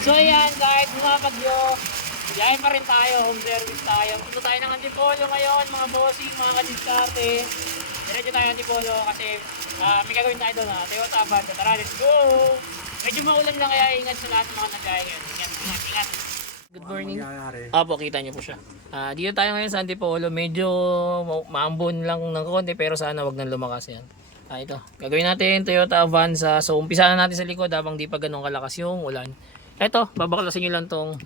So ayan, kahit bumabagyo, biyahe pa rin tayo, home service tayo. Punta tayo ng Antipolo ngayon, mga bossing, mga kadiskarte. Diretso tayo ng Antipolo kasi may gagawin tayo doon ha. Toyota Avanza, tara, let's go! Medyo maulan lang kaya ingat sa lahat ng mga nag-gaya ngayon. Ingat, ingat, ingat. Good morning. Apo, kita niyo po siya. Dito tayo ngayon sa Antipolo. Medyo maambon lang ng konti pero sana wag nang lumakas yan. Ito. Gagawin natin Toyota Avanza. So umpisa na natin sa likod habang di pa ganun kalakas yung ulan. Ito, babaklasin nyo lang tong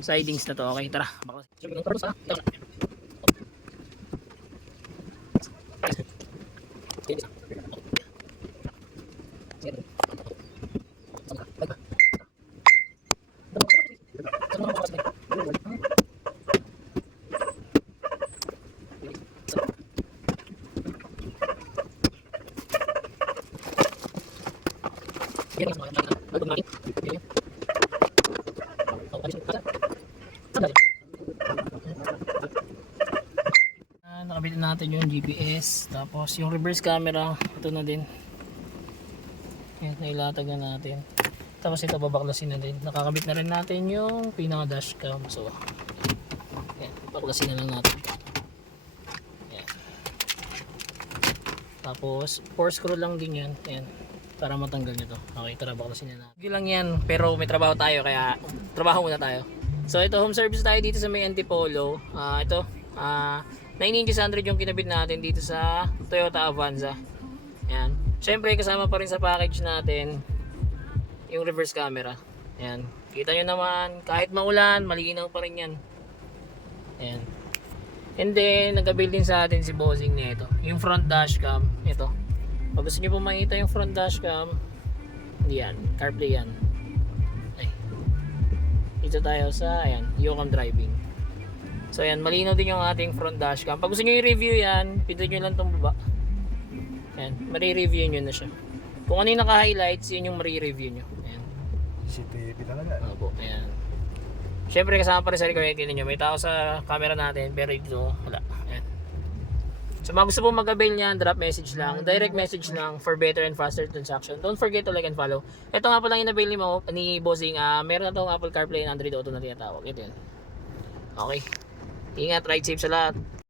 sidings na to. Okay, tara. Nakabit natin yung GPS, tapos yung reverse camera ito na din. Yan, nailatag na natin. Tapos ito babaklasin na din. Nakakabit na rin natin yung pinaka dashcam. So yan, baklasin na lang natin. Yan. Tapos 4 screw lang din yan. Yan, para matanggal nyo to. Okay, tara baklasin na natin. Hindi lang yan, pero may trabaho tayo kaya trabaho muna tayo. So ito, home service tayo dito sa may Antipolo. Ito 9 inches 100 yung kinabit natin dito sa Toyota Avanza. Ayan. Siyempre kasama pa rin sa package natin yung reverse camera. Ayan. Kita nyo naman, kahit maulan, malinaw pa rin yan. Ayan. And then, nag-avail din sa atin si bossing nito. Yung front dashcam. Ito. Pag gusto nyo po makita yung front dashcam, yan. CarPlay yan. Ay. Dito tayo sa, ayan, Yocam Driving. So ayan, malinaw din yung ating front dashcam. Pag gusto nyo i-review yan, pindutin nyo lang itong baba. Ayan, mari-review nyo na siya. Kung ano yung naka-highlights, yun yung mari-review nyo. Ayan. CCTV talaga. Opo, ayan. Siyempre kasama pa rin sa record nyo. May tao sa camera natin, pero dito wala. Ayan. So mga gusto po mag-avail niyan, drop message lang. Direct message lang for better and faster transaction. Don't forget to like and follow. Ito nga po lang in-avail ni Bossing. Meron na itong Apple CarPlay and Android Auto na tinatawag. Ito yun. Okay. Ingat, ride safe sa lahat.